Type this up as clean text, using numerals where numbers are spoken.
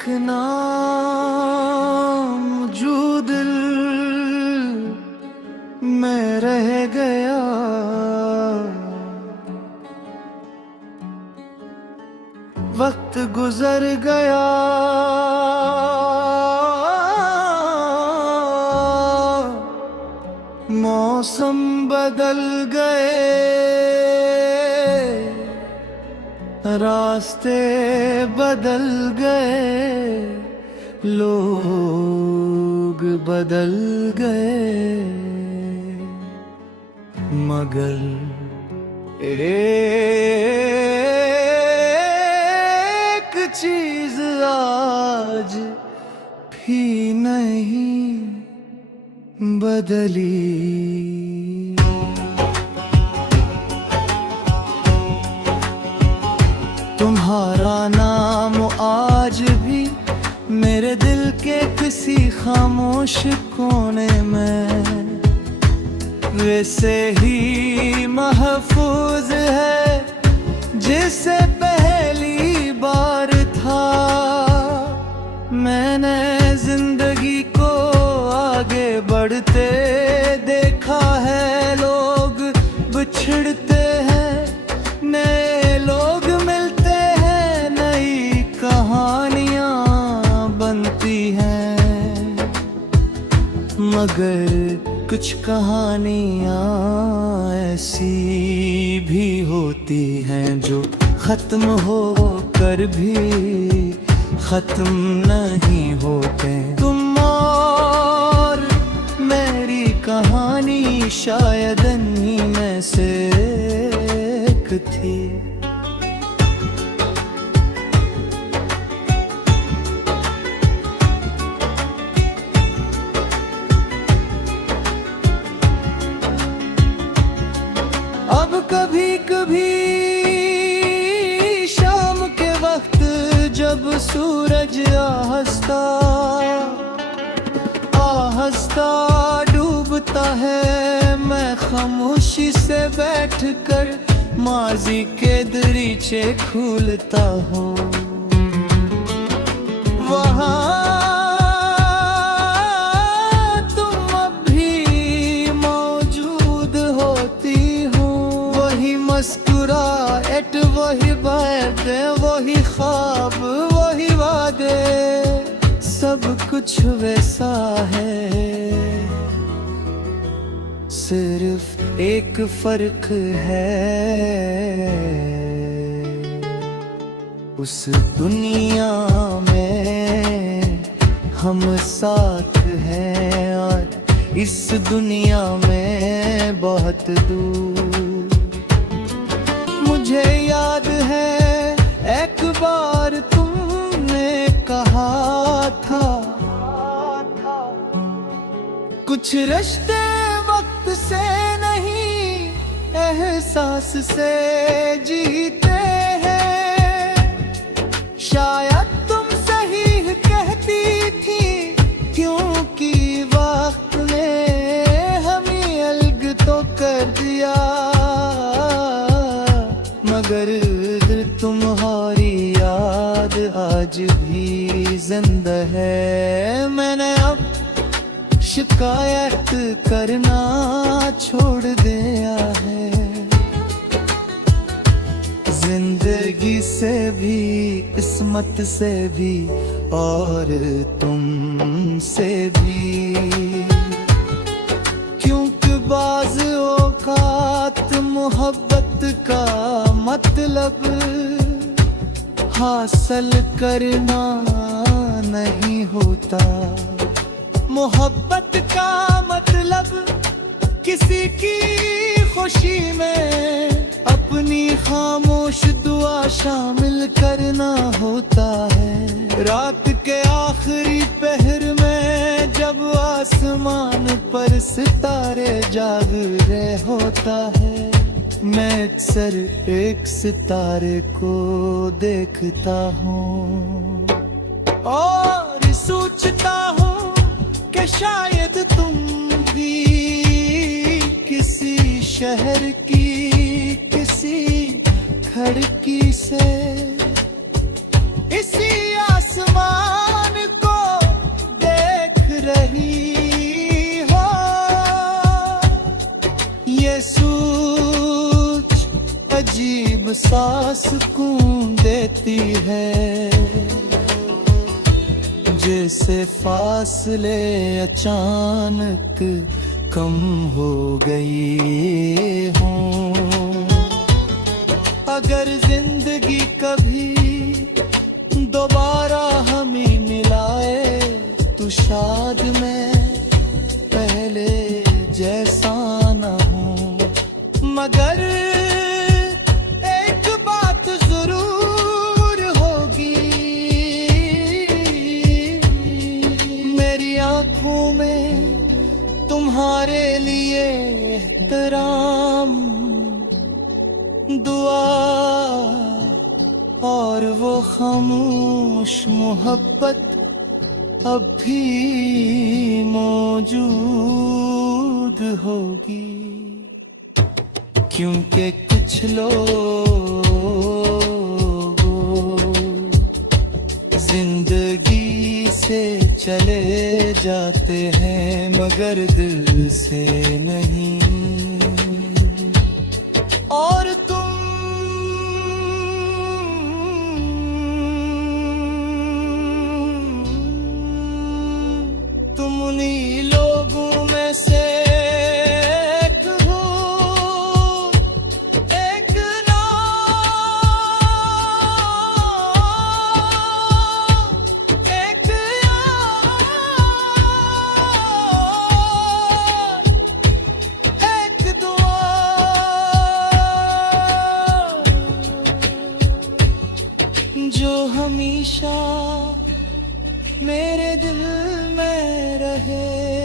एक नाम जो दिल में रह गया, वक्त गुजर गया, मौसम बदल गए, रास्ते बदल गए, लोग बदल गए, मगर एक चीज आज भी नहीं बदली। तुम्हारा नाम आज भी मेरे दिल के किसी खामोश कोने में वैसे ही महफूज है जिसे पहली बार था। मैंने जिंदगी को आगे बढ़ते देखा है, लोग बिछड़ते हैं, नए लोग मिलते हैं, नई कहानियां बनती हैं, मगर कुछ कहानियां ऐसी भी होती हैं जो खत्म हो कर भी खत्म नहीं होते। तुम और मेरी कहानी शायद इन्हीं में से एक थी। अब कभी कभी शाम के वक्त जब सूरज आहिस्ता डूबता है, मैं खामोशी से बैठकर माजी के दरीचे खोलता हूँ। वहाँ मुस्कुराहट, वही बातें, वही ख्वाब, वही वादे, सब कुछ वैसा है। सिर्फ एक फर्क है, उस दुनिया में हम साथ हैं और इस दुनिया में बहुत दूर। मुझे याद है एक बार तुमने कहा था, कुछ रिश्ते वक्त से नहीं एहसास से जीते हैं। शायद तुम सही कहती थी, क्योंकि वक्त ने हमें अलग तो कर दिया, मगर तुम्हारी याद आज भी जिंदा है। मैंने अब शिकायत करना छोड़ दिया है, जिंदगी से भी, किस्मत से भी और तुमसे भी, क्योंकि बाज़ औक़ात मोहब्बत का मतलब हासिल करना नहीं होता। मोहब्बत का मतलब किसी की खुशी में अपनी खामोश दुआ शामिल करना होता है। रात के आखिरी पहर में जब आसमान पर सितारे जाग रहे होता है, मैं अक्सर एक सितारे को देखता हूँ और सोचता हूँ कि शायद तुम भी किसी शहर की किसी खिड़की से इसी आसमान सूझ अजीब सा सुकून देती है, जैसे फासले अचानक कम हो गई हों। अगर जिंदगी कभी दोबारा हमें मिलाए तो शायद मैं पहले जैसा न हूँ, मगर एक बात जरूर होगी, मेरी आंखों में तुम्हारे लिए एहतराम, दुआ और वो खामोश मोहब्बत अब भी मौजूद होगी। क्योंकि कुछ लोग जिंदगी से चले जाते हैं मगर दिल से नहीं, और तुम उन्हीं लोगों में से एक हो, एक नाम, एक याद, एक दुआ, जो हमेशा मेरे दिल में रहे।